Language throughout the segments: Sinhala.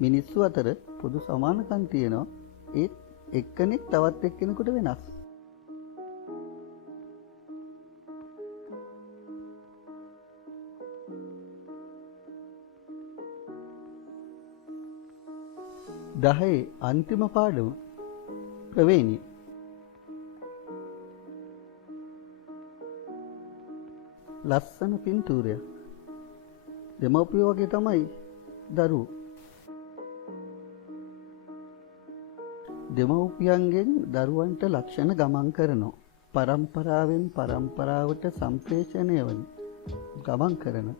මිනිස්සු අතර පොදු සමානකම් තියෙනවා. ඒත් එක්කෙනෙක් තවත් එක්කෙනෙකුට වෙනස්. දහයේ අන්තිම පාඩම ප්‍රවේණිය. ලස්සන පින්තූරයක්. දෙමව්පියෝ වගේ තමයි දරුවෝ. දෙමව්පියන්ගෙන් දරුවන්ට ලක්ෂණ ගමන් කරනවා. පරම්පරාවෙන් පරම්පරාවට සම්ප්‍රේෂණය වන ගමන් කරන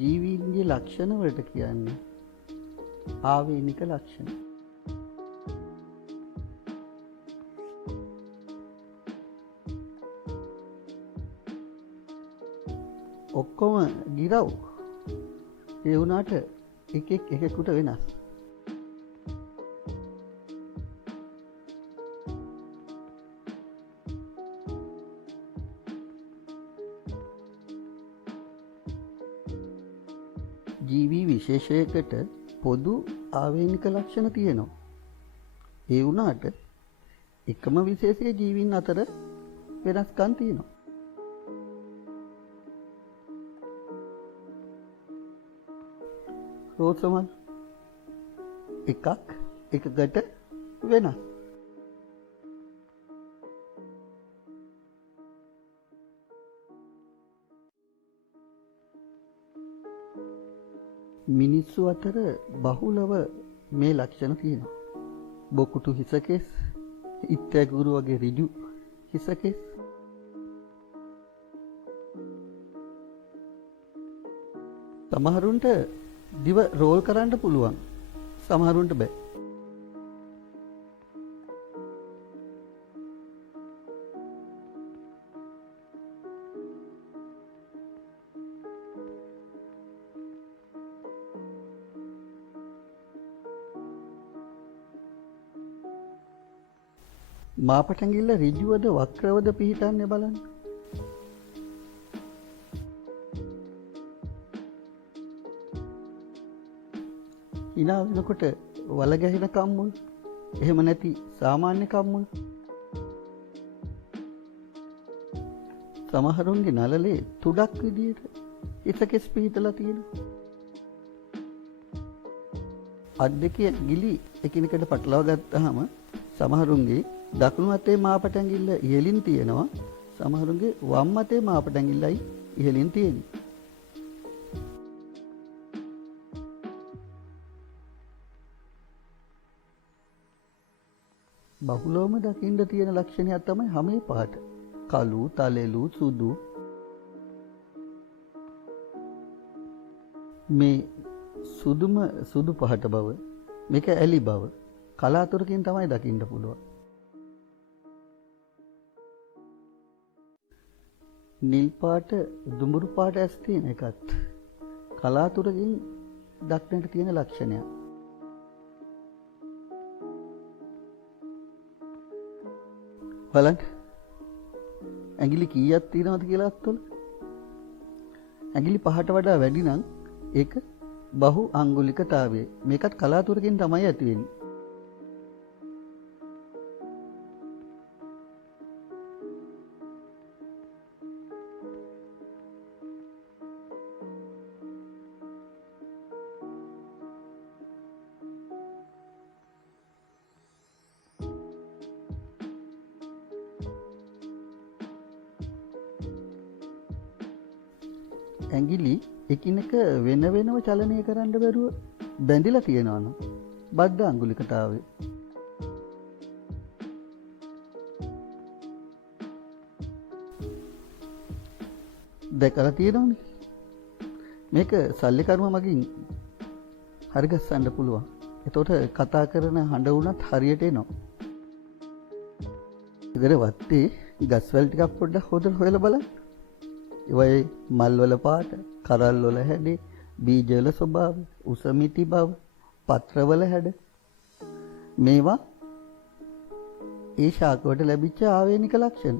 ජීවීන්ගේ ලක්ෂණ වලට කියන්නේ ආවේනික ලක්ෂණ. ඔක්කොම ගිරව්. ඒ වුණාට එකෙක් එකෙකුට වෙනස්. ජීවී විශේෂයකට පොදු ආවේනික ලක්ෂණ තියෙනවා. ඒ වුණාට එකම විශේෂයේ ජීවීන් අතර වෙනස්කම් තියෙනවා. රෝසමල් එකක් එකකට වෙනස්. මිනිස්සු අතර බහුලව මේ ලක්ෂණ තියෙනවා. බොකුටු හිසකෙස්, ඉත්තැගුරු වගේ ඍජු හිසකෙස්, සමහරුන්ට දිව රෝල් කරන්න පුළුවන්, සමහරුන්ට බෑ. මාපටැඟිල්ල ඍජුවද වක්‍රවද පිහිටන්නේ බලන්න. hina වෙනකොට වල ගැහෙන කම්මුල්, එහෙම නැති සාමාන්‍ය කම්මුල්. සමහරුන්ගේ නළලේ තුඩක් විදියට හිසකෙස් පිහිටලා තියෙනවා. අත් දෙකේ ගිලි එකිනෙකට පටලවා ගත්තාම සමහරුන්ගේ දකුණු අතේ මාපටැඟිල්ල ඉහළින් තියෙනවා, සමහරුන්ගේ වම් අතේ මාපටැඟිල්ලයි ඉහළින් තියෙන්නේ. බහුලවම දකින්න තියෙන ලක්ෂණයක් තමයි හැමේ පාට. කළු, තලෙලු, සුදු. මේ සුදුම සුදු පහට බව, මේක ඇලි බව කලාතුරකින් තමයි දකින්න පුළුවන්. නිල් පාට, දුඹුරු පාට ඇස් තියෙන එකත් කලාතුරකින් දක්නට තියෙන ලක්ෂණයක්. බලන්න ඇඟිලි කීයක් තියෙනවද කියලා අත්වල. ඇඟිලි 5ට වඩා වැඩි නම් ඒක බහු අංගුලිකතාවය. මේකත් කලාතුරකින් තමයි ඇති වෙන්නේ. ඇඟිලි එකිනෙක වෙන වෙනම චලනය කරන්න බැරුව බැඳිලා තියෙනවා නම් බද්ධ අංගුලිකතාවය. දැකලා තියෙනවනේ. මේක සල්ලි කර්ම මගින් හරිගස්සන්න පුළුවන්. එතකොට කතා කරන හඬ වුණත් හරියට එනවා. ඉතින් වත්තේ ගස්වැල් ටිකක් පොඩ්ඩක් හොදලා හොයලා බලන්න. ඒවයේ මල්වල පාට, කරල්වල හැඩේ, බීජවල ස්වභාවය, උසමිටි බව, පත්‍රවල හැඩ. මේවා ඒ ශාකවලට ලැබිච්ච ආවේනික ලක්ෂණ.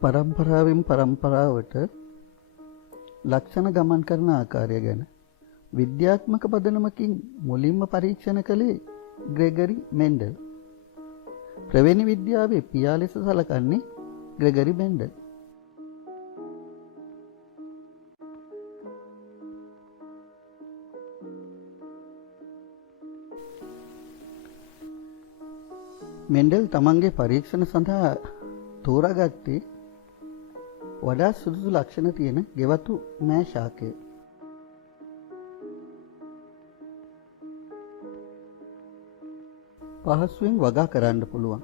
පරම්පරාවෙන් පරම්පරාවට ලක්ෂණ ගමන් කරන ආකාරය ගැන විද්‍යාත්මක පදනමකින් මුලින්ම පරීක්ෂණ කළේ ග්‍රෙගරි මෙන්ඩල්. ප්‍රවේණි විද්‍යාවේ පියා ලෙස සලකන්නේ ග්‍රෙගරි මෙන්ඩල්. මෙන්ඩල් තමන්ගේ පරීක්ෂණ සඳහා තෝරාගත්තේ වඩා සුදුසු ලක්ෂණ තියෙන ගෙවතු මෑ ශාකය. පහසුවෙන් වගා කරන්න පුළුවන්.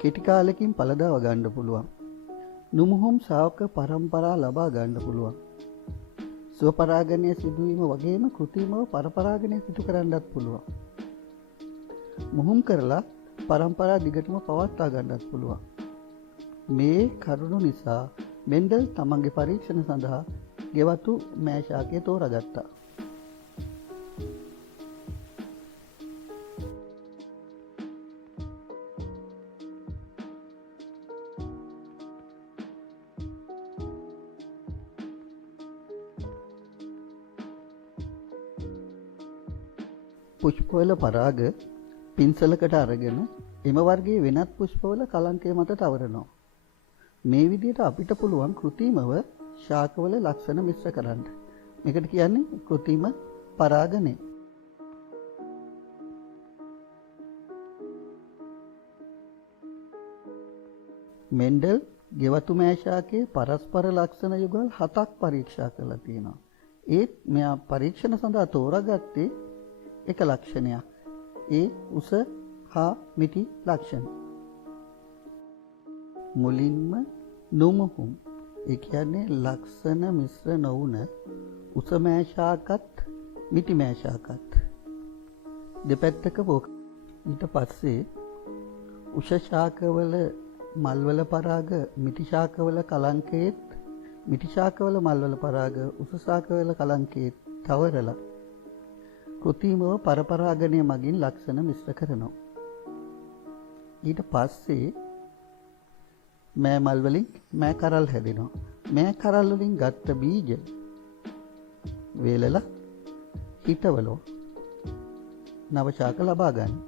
කෙටි කාලෙකින් පළදාව ගන්න පුළුවන්. නුමුහුම් ශාක පරම්පරා ලබා ගන්න පුළුවන්. ස්වපරාගණය සිදුවීම වගේම කෘත්‍රිමව පරපරාගණය සිදු කරන්නත් පුළුවන්. මුහුම් කරලා පරම්පරා දිගටම පවත්වා ගන්නත් පුළුවන්. මේ කරුණු නිසා මෙන්ඩල් තමන්ගේ පරීක්ෂණ සඳහා ගෙවතු මෑ ශාකය තෝරාගත්තා. පුෂ්පවල පරාග පින්සලකට අරගෙන එම වර්ගයේ වෙනත් පුෂ්පවල කලංකය මත තවරනවා. මේ විදිහට අපිට පුළුවන් කෘත්‍රිමව ශාකවල ලක්ෂණ මිශ්‍ර කරන්න. මේකට කියන්නේ කෘත්‍රිම පරාගණය. මෙන්ඩල් ගෙවතු මෑ ශාකයේ පරස්පර ලක්ෂණ යුගල් 7ක් පරීක්ෂා කළා තියෙනවා. ඒත් මෙයා පරීක්ෂණ සඳහා තෝරාගත්තේ එක ලක්ෂණයක්. ඒ උස හා මිටි ලක්ෂණ. මුලින්ම නුමුහුම්, ඒ කියන්නේ ලක්ෂණ මිශ්‍ර නොවුන උස මෑ ශාකත් මිටි මෑ ශාකත් දෙපැත්තක පොක. ඊට පස්සේ උස ශාකවල මල්වල පරාග මිටි ශාකවල කලංකයේත් මිටි ශාකවල මල්වල පරාග උස ශාකවල කලංකයේත් තවරලා කෘත්‍රිමව පරපරාගණය මගින් ලක්ෂණ මිශ්‍ර කරනවා. ඊට පස්සේ මෑ මල් වලින් මෑ කරල් හැදෙනවා. මෑ කරල් වලින් ගත්ත බීජ වේලලා හිටවලෝ නව ශාක ලබා ගන්න.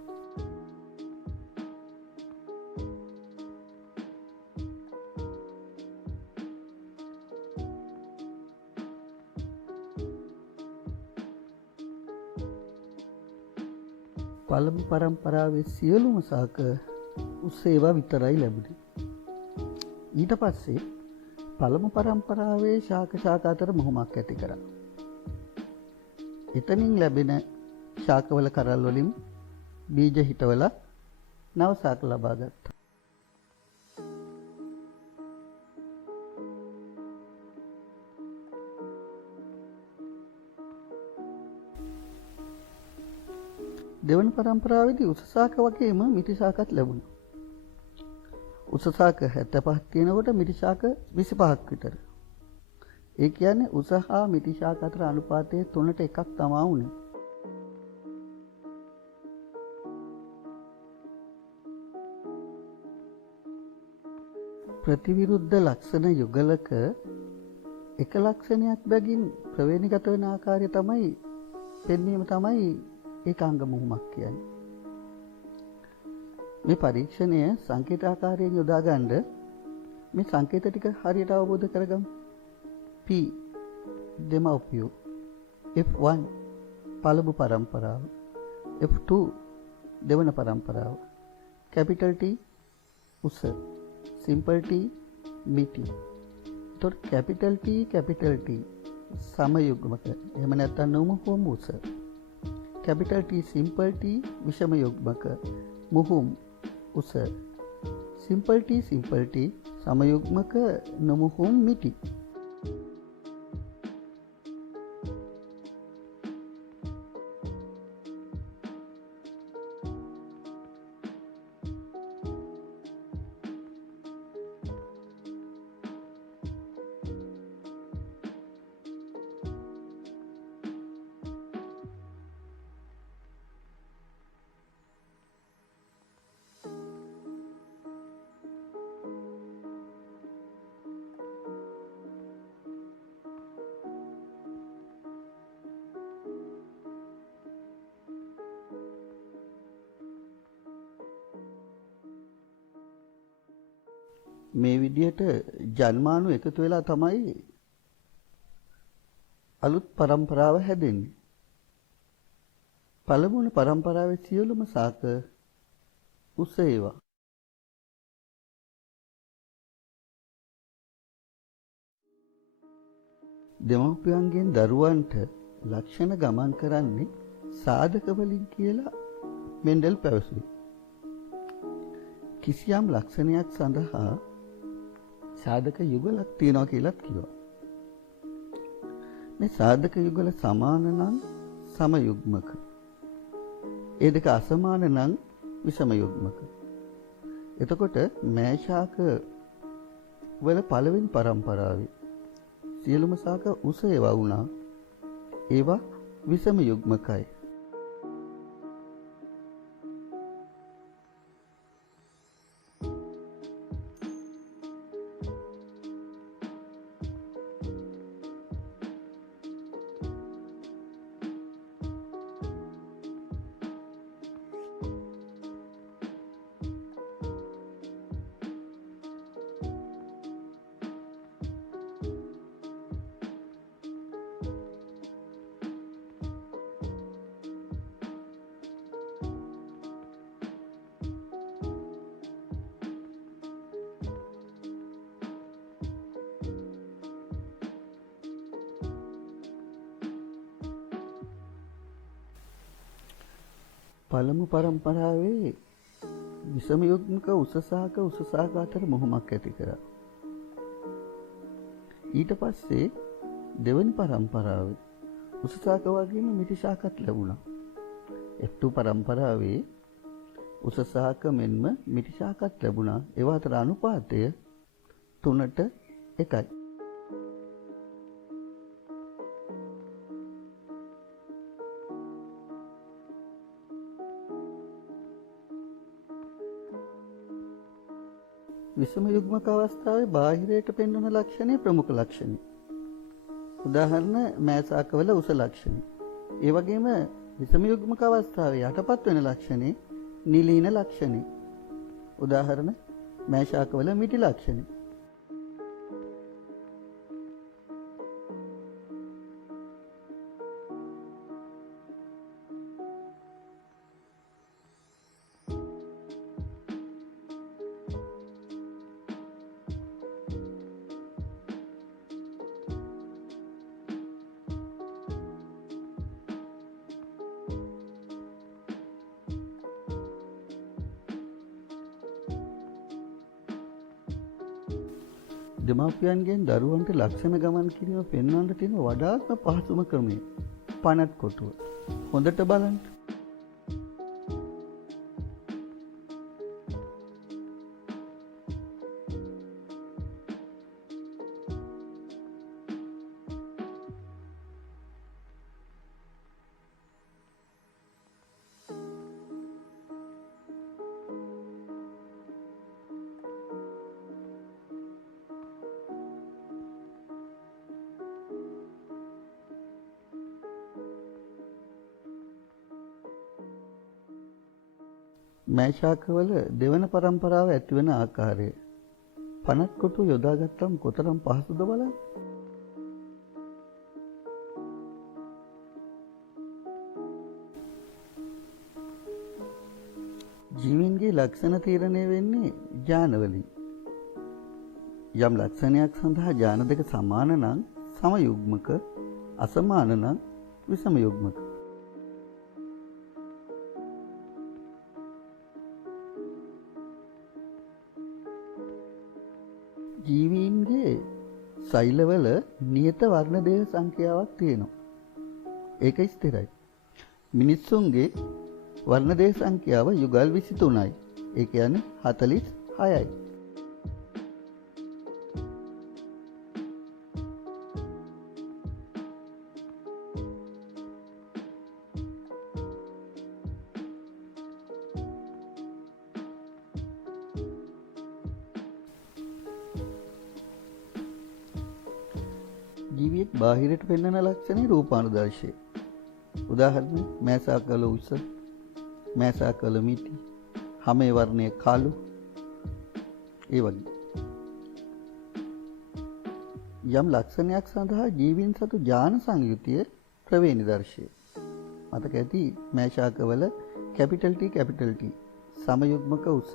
පළමු පරම්පරාවේ සියලුම ශාක උස් ඒවා විතරයි ලැබුණේ. ඊට පස්සේ පළමු පරම්පරාවේ ශාක අතර මොහොමක් ඇති කරා. එතනින් ලැබෙන ශාකවල කරල් වලින් බීජ හිටවලා නව ශාක ලබා ගත්තා. දෙවන පරම්පරාවේදී උස ශාක වගේම මිටි ශාකත් ලැබුණා. උස ශාක 75ක් තියෙනකොට මිටි ශාක 25ක් විතර. ඒ කියන්නේ උස හා මිටි ශාක අතර අනුපාතය 3ට 1ක් තමයි වුනේ. ප්‍රතිවිරුද්ධ ලක්ෂණ යුගලක එක ලක්ෂණයක් බැගින් ප්‍රවේණිගත වෙන ආකාරය තමයි පෙන්වීම තමයි ඒකාංග මුහුමක් කියන්නේ. මේ පරීක්ෂණය සංකේත ආකාරයෙන් යොදා ගන්න මේ සංකේත ටික හරියට අවබෝධ කරගමු. P දෙමව්පියෝ, F1 පළමු පරම්පරාව, F2 දෙවන පරම්පරාව, capital T උස, simple T මිටි. එතකොට capital T සමයුග්මක. එහෙම නැත්නම් නුමුහුම් උස. capital T simple T විෂම යුග්මක මුහුම් උස. simple T සමයුග්මක නුමුහුම් මිටි. මේ විදිහට ජන්මාණු එකතු වෙලා තමයි අලුත් પરම්පරාව හැදෙන්නේ. පළමුවන પરම්පරාවේ සියලුම ශාක උස ඒවා. දෙමව්පියන්ගෙන් දරුවන්ට ලක්ෂණ ගමන් කරන්නේ සාධක වලින් කියලා මෙන්ඩල් පැවසුවේ. කිසියම් ලක්ෂණයක් සඳහා සාධක යුගලක් තියෙනවා කියලාත් කිව්වා. මේ සාධක යුගල සමාන නම් සමයුග්මක. ඒ දෙක අසමාන නම් විෂම යුග්මක. එතකොට මෑෂාක වල පළවෙනි પરම්පරාවේ සියලුම ශාක උස ඒවා වුණා. ඒවා විෂම යුග්මකයි. පළමු પરම්පරාවේ විෂම යුග්මක උස ශාක අතර මොහොමක් ඇති කරා. ඊට පස්සේ දෙවනි પરම්පරාවේ උස ශාක වගේම මිටි ශාකත් ලැබුණා. F2 પરම්පරාවේ උස ශාක මෙන්ම මිටි ශාකත් ලැබුණා. ඒවා අතර අනුපාතය 3:1යි. විෂම යුග්මක අවස්ථාවේ බාහිරයට පෙන්වන ලක්ෂණේ ප්‍රමුඛ ලක්ෂණේ. උදාහරණ මෑසාකවල උස ලක්ෂණේ. ඒ වගේම විෂම යුග්මක අවස්ථාවේ යටපත් වෙන ලක්ෂණේ නිලීන ලක්ෂණේ. උදාහරණ මෑසාකවල මිටි ලක්ෂණේ. දෙමාපියන්ගෙන් දරුවන්ට ලක්ෂණ ගමන් කිරීම පෙන්වන්න තියෙන වඩාත්ම පහසුම ක්‍රමය පනත් කොටුව. හොඳට බලන්න. මෑෂාකවල දෙවන પરම්පරාව ඇතිවන ආකාරය පනත් කොටු යොදාගත්තම කොතරම් පහසුද බලන්න. ජීවීන්ගේ ලක්ෂණ තීරණය වෙන්නේ ජානවලින්. යම් ලක්ෂණයක් සඳහා ජාන දෙක සමාන නම් සමයුග්මක, අසමාන නම් විෂම යුග්මක. ජීවීන්ගේ සෛලවල නියත වර්ණදේහ සංඛ්‍යාවක් තියෙනවා. ඒක ස්ථිරයි. මිනිස්සුන්ගේ වර්ණදේහ සංඛ්‍යාව යුගල් 23යි. ඒ කියන්නේ 46යි. ජීවියෙක් බාහිරට පෙන්වන ලක්ෂණේ රූපානුදර්ශය. උදාහරණ මෑසාකල උස, මෑසාකල මිටි, හැමේ වර්ණය කළු. ඒ වගේ. යම් ලක්ෂණයක් සඳහා ජීවීන් සතු ඥාන සංයුතිය ප්‍රවේනිදර්ශය. මතක ඇති මෑශාකවල කැපිටල් T සමයුග්මක උස.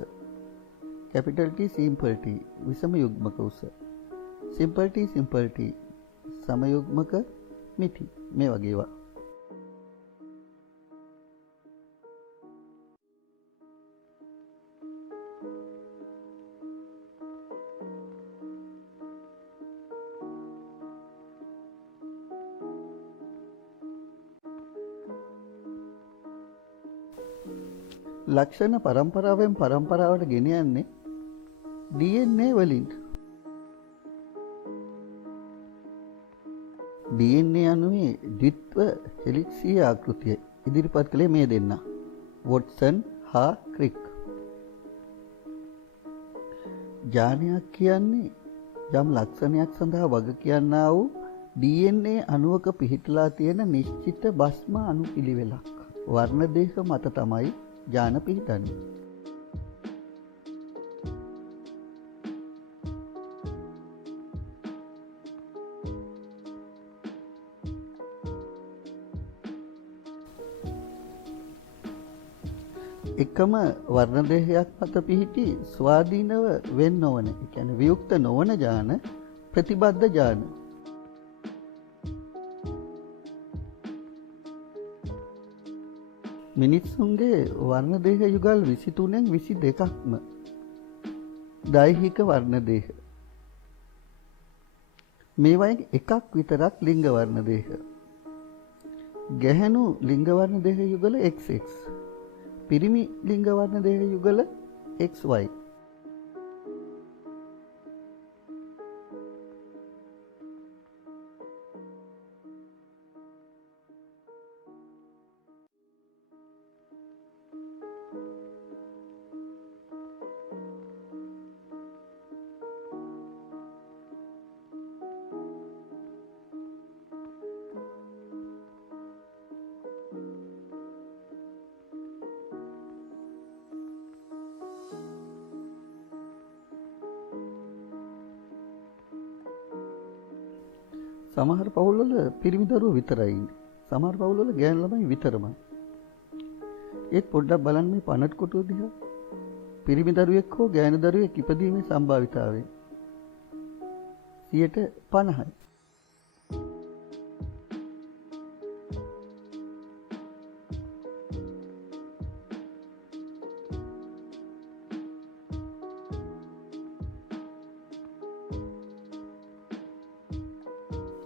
කැපිටල් T සිම්පල් T විෂම යුග්මක උස. සිම්පල් T සමයුග්මක මිති මේ වගේ ඒවා. ලක්ෂණ පරම්පරාවෙන් පරම්පරාවට ගෙන යන්නේ DNA වලින්. DNA අණුවේ ද්විත්ව හෙලික්සීය ආකෘතිය ඉදිරිපත් කළේ මේ දෙන්න. වොට්සන් හා ක්‍රික්. ඥානයක් කියන්නේ යම් ලක්ෂණයක් සඳහා වග කියන්නා වූ DNA අණුවක පිහිටලා තියෙන නිශ්චිත භස්ම අණු පිළිවෙලක්. වර්ණ දේශ මත තමයි ඥාන පිහිටන්නේ. එකම වර්ණ දේහයක් මත පිහිටි ස්වාධීනව වෙන් නොවන, ඒ කියන්නේ වියුක්ත නොවන ඥාන ප්‍රතිබද්ධ ඥාන. මිනිස්සුන්ගේ වර්ණ දේහ යුගල් 23න් 22ක්ම දෛහික වර්ණ දේහ. මේවායින් එකක් විතරක් ලිංග වර්ණ දේහ. ගැහැණු ලිංග වර්ණ දේහ යුගල XX. පිරිමි ලිංග වර්ණ දේහ යුගල XY. සමහර පවුල්වල පිරිමි දරුවෝ විතරයි ඉන්නේ. සමහර පවුල්වල ගෑනු ළමයි විතරමයි. ඒත් පොඩ්ඩක් බලන්න මේ පනට් කොටුව දිහා. පිරිමි දරුවෙක් හෝ ගෑනු දරුවෙක් ඉපදීමේ සම්භාවිතාවය 50%යි.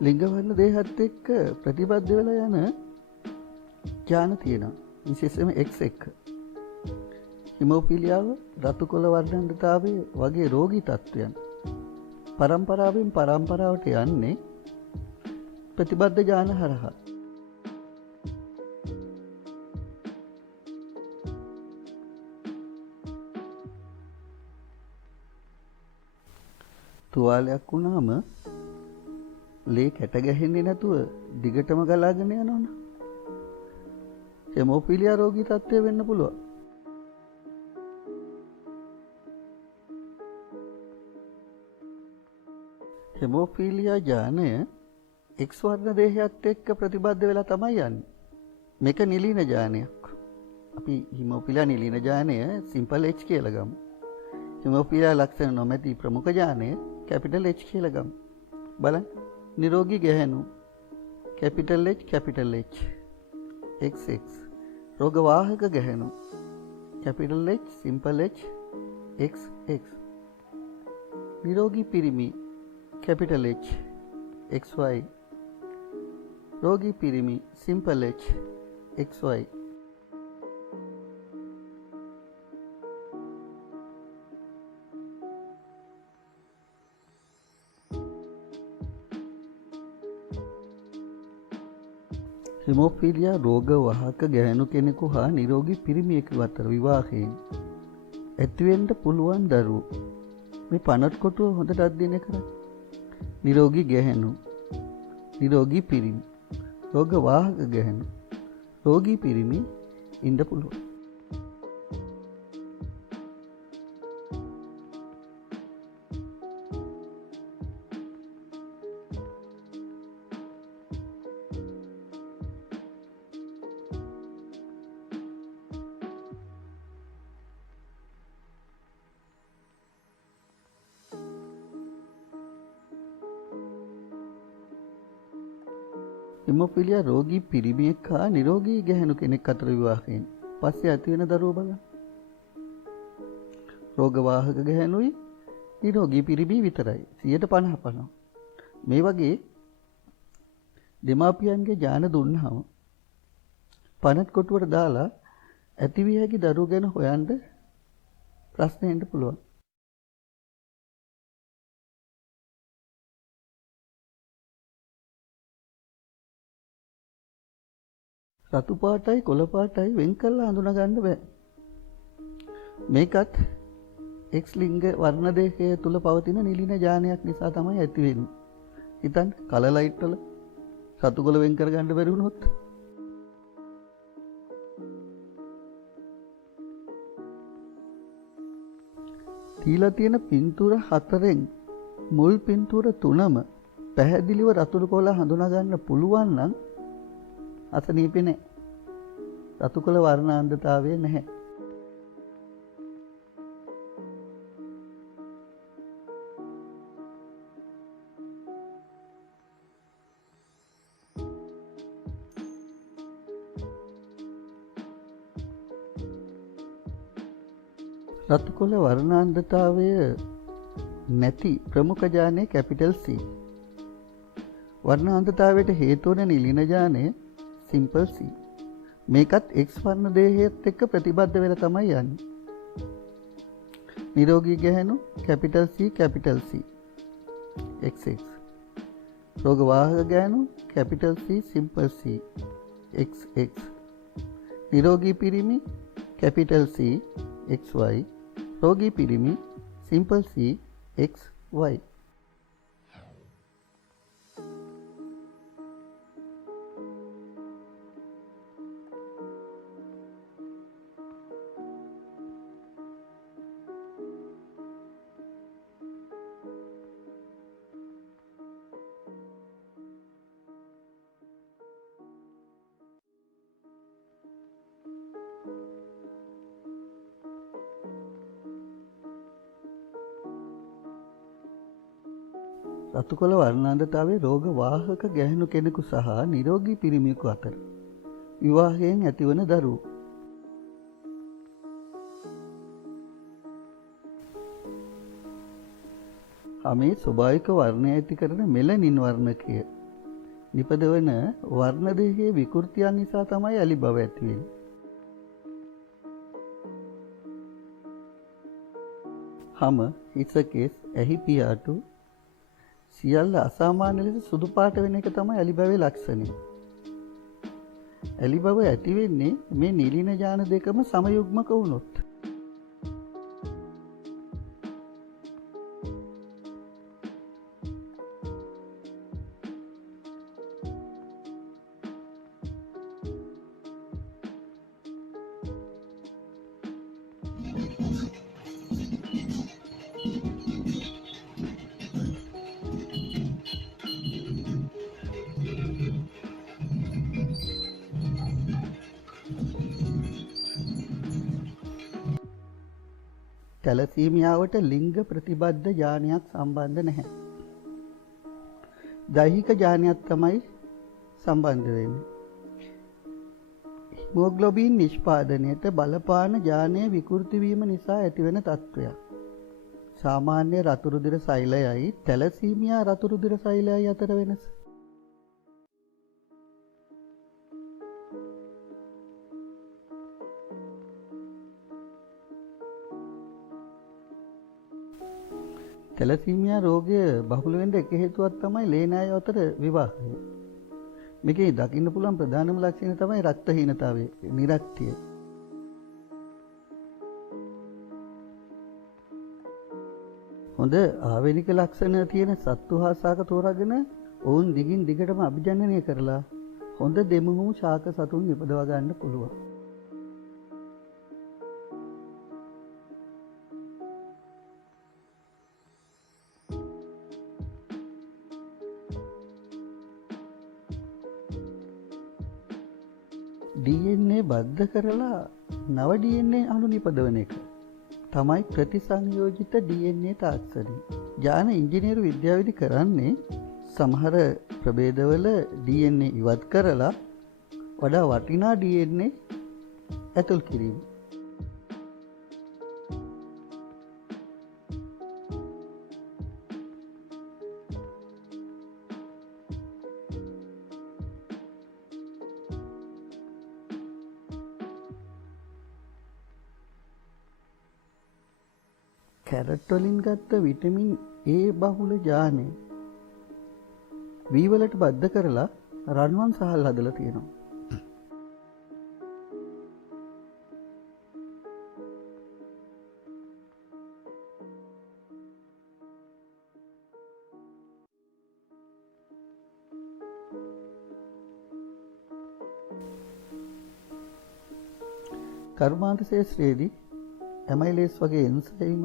ලිංග වර්ණ දේහත් එක්ක ප්‍රතිබද්ධ වෙලා යන ඥාන තියෙනවා. විශේෂයෙන්ම X එක්ක. හිමෝෆිලියාව, රතු කොළ වර්ණණ්ඩතාවය වගේ රෝගී තත්ත්වයන් පරම්පරාවෙන් පරම්පරාවට යන්නේ ප්‍රතිබද්ධ ඥාන හරහා. තුවාලයක් වුණාම ලේ කැට ගැහෙන්නේ නැතුව දිගටම ගලාගෙන යනවනේ. හෙමෝෆිලියා රෝගී තත්ත්වය වෙන්න පුළුවන්. හෙමෝෆිලියා ඥානය X වර්ණ දේහයත් එක්ක ප්‍රතිබද්ධ වෙලා තමයි යන්නේ. මේක නිලීන ඥානයක්. අපි හෙමෝෆිලියා නිලීන ඥානය සිම්පල් H කියලා ගමු. හෙමෝෆිලියා ලක්ෂණ නොමැති ප්‍රමුඛ ඥානය කැපිටල් H කියලා ගමු. බලන්න. නිරෝගී ගැහැණු කැපිටල් H XX. රෝගවාහක ගැහැණු capital H simple H XX. නිරෝගී පිරිමි කැපිටල් H XY. රෝගී පිරිමි සිම්පල් H XY. හෙමෝෆිලියා රෝග වාහක ගැහැණු කෙනෙකු හා නිරෝගී පිරිමියෙකු අතර විවාහයෙන් ඇතිවෙන්න පුළුවන් දරුවෝ. මේ පනත් කොටුව හොඳට අධ්‍යයනය කරන්න. නිරෝගී ගැහැණු, නිරෝගී පිරිමි, රෝග වාහක ගැහැණු, රෝගී පිරිමි ඉන්න පුළුවන්. හිමොෆිලියා රෝගී පිරිමියෙක් හා නිරෝගී ගැහැණු කෙනෙක් අතර විවාහයෙන් පස්සේ ඇති වෙන දරුවෝ බලන්න. රෝගවාහක ගැහැණුයි නිරෝගී පිරිමි විතරයි 50%. මේ වගේ දෙමාපියන්ගේ ඥාන දුන්නාම පනත් කොටුවට දාලා ඇතිවිය හැකි දරුවෝ ගැන හොයන්න ප්‍රශ්නෙන්න පුළුවන්. රතු පාටයි කොළ පාටයි වෙන් කරලා හඳුනා ගන්න බෑ. මේකත් X ලිංග වර්ණ දෙකේ තුල පවතින නිලින ඥානයක් නිසා තමයි ඇති වෙන්නේ. හිතන්න කලර් ලයිට් වල රතු කොළ වෙන් කර ගන්න බැරි වුණොත් තියලා තියෙන පින්තූර 4න් මුල් පින්තූර 3ම පැහැදිලිව රතු කොළ හඳුනා ගන්න පුළුවන් නම් අසනීපේ නැහැ. රතු කොළ වර්ණාන්ධතාවය නැහැ. රතු කොළ වර්ණාන්ධතාවය නැති ප්‍රමුඛ ඥානය කැපිටල් C. වර්ණාන්ධතාවයට හේතු වන නිලින ඥානය සිම්පල් C. මේකත් X වර්ණ දේහයත් එක්ක ප්‍රතිබද්ධ වෙලා තමයි යන්නේ. නිරෝගී ගැහැණු capital C capital C XX. රෝගවාහක ගැහැණු capital C simple C XX. නිරෝගී පිරිමි කැපිටල් C XY. රෝගී පිරිමි සිම්පල් C XY. රතු කොළ වර්ණාන්ධතාවයේ රෝග වාහක ගැහැණු කෙනෙකු සහ නිරෝගී පිරිමියෙකු අතර විවාහයෙන් ඇතිවන දරුවෝ. මේ ස්වභාවික වර්ණය ඇති කරන මෙලනින් වර්ණකය නිපදවන වර්ණ දෙකේ විකෘතියන් නිසා තමයි ඇලි බව ඇති වෙන්නේ. හැම හිසකේස් ඇහි පියාටු සියල්ල අසාමාන්‍ය ලෙස සුදු පාට වෙන එක තමයි ඇලි බවේ ලක්ෂණය. ඇලි බව ඇති වෙන්නේ මේ නිලින ඥාන දෙකම සමයුග්මක වුණොත්. තැලසීමියාවට ලිංග ප්‍රතිබද්ධ ඥානයක් සම්බන්ධ නැහැ. දෛහික ඥානයක් තමයි සම්බන්ධ වෙන්නේ. හිමොග්ලොබින් නිෂ්පාදනයට බලපාන ඥානය විකෘති වීම නිසා ඇතිවන තත්ත්වයක්. සාමාන්‍ය රතු රුධිර සෛලයයි තැලසීමියා රතු රුධිර සෛලයයි අතර වෙනස. තැලසීමියා රෝගය බහුල වෙන්න එක හේතුවක් තමයි ලේනාය අතර විවාහය. මේකේ දකින්න පුළුවන් ප්‍රධානම ලක්ෂණය තමයි රක්තහීනතාවය, නිරක්තිය. හොඳ ආවේනික ලක්ෂණ තියෙන සත්තු හා ශාක තෝරාගෙන ඔවුන් දිගින් දිගටම අභිජනනය කරලා හොඳ දෙමුහුම් ශාක සතුන් නිපදවා ගන්න පුළුවන්. DNA බද්ධ කරලා නව DNA අණු නිපදවන එක තමයි ප්‍රතිසංයෝජිත DNA තාක්ෂණය. ඥාන ඉංජිනේරු විද්‍යාවේදී කරන්නේ සමහර ප්‍රභේදවල DNA ඉවත් කරලා වඩා වටිනා DNA ඇතුල් කිරීම. කැරට් වලින් ගත්ත විටමින් A බහුල ජානය වී වලට බද්ධ කරලා රන්වන් සහල් හදලා තියෙනවා. කර්මාන්ත ශාස්ත්‍රයේදී ඇමයිලේස් වගේ එන්සයිම්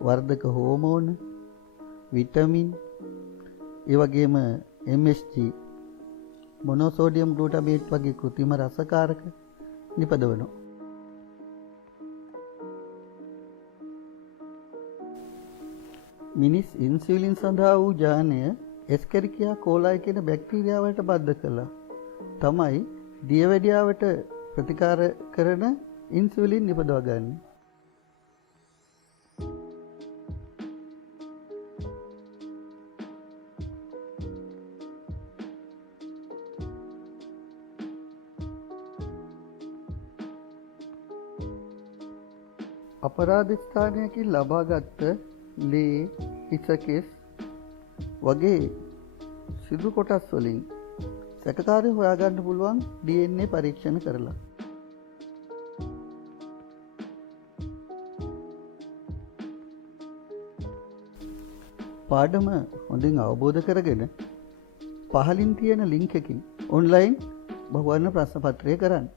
වර්ධක හෝමෝන විටමින් ඒ වගේම MSG මොනෝසෝඩියම් ග්ලූටමේට් වගේ කෘත්‍රිම රසකාරක නිපදවනවා. මිනිස් ඉන්සියුලින් සඳහා වූ ජානය එස්කෙරිකියා කෝලයි කියන බැක්ටීරියාවට බද්ධ කළා. තමයි දියවැඩියාවට ප්‍රතිකාර කරන ඉන්සියුලින් නිපදවා ගන්න. අපරාධ ස්ථානයකින් ලබාගත්ත ලේ හිසකෙස් වගේ සිදු කොටස් වලින් සැකකාරය හොයාගන්න පුළුවන් DNA පරීක්ෂණ කරලා. පාඩම හොඳින් අවබෝධ කරගෙන පහලින් තියෙන ලින්ක් එකකින් ඔන්ලයින් බහුවර්ණ ප්‍රශ්න පත්‍රය කරන්න.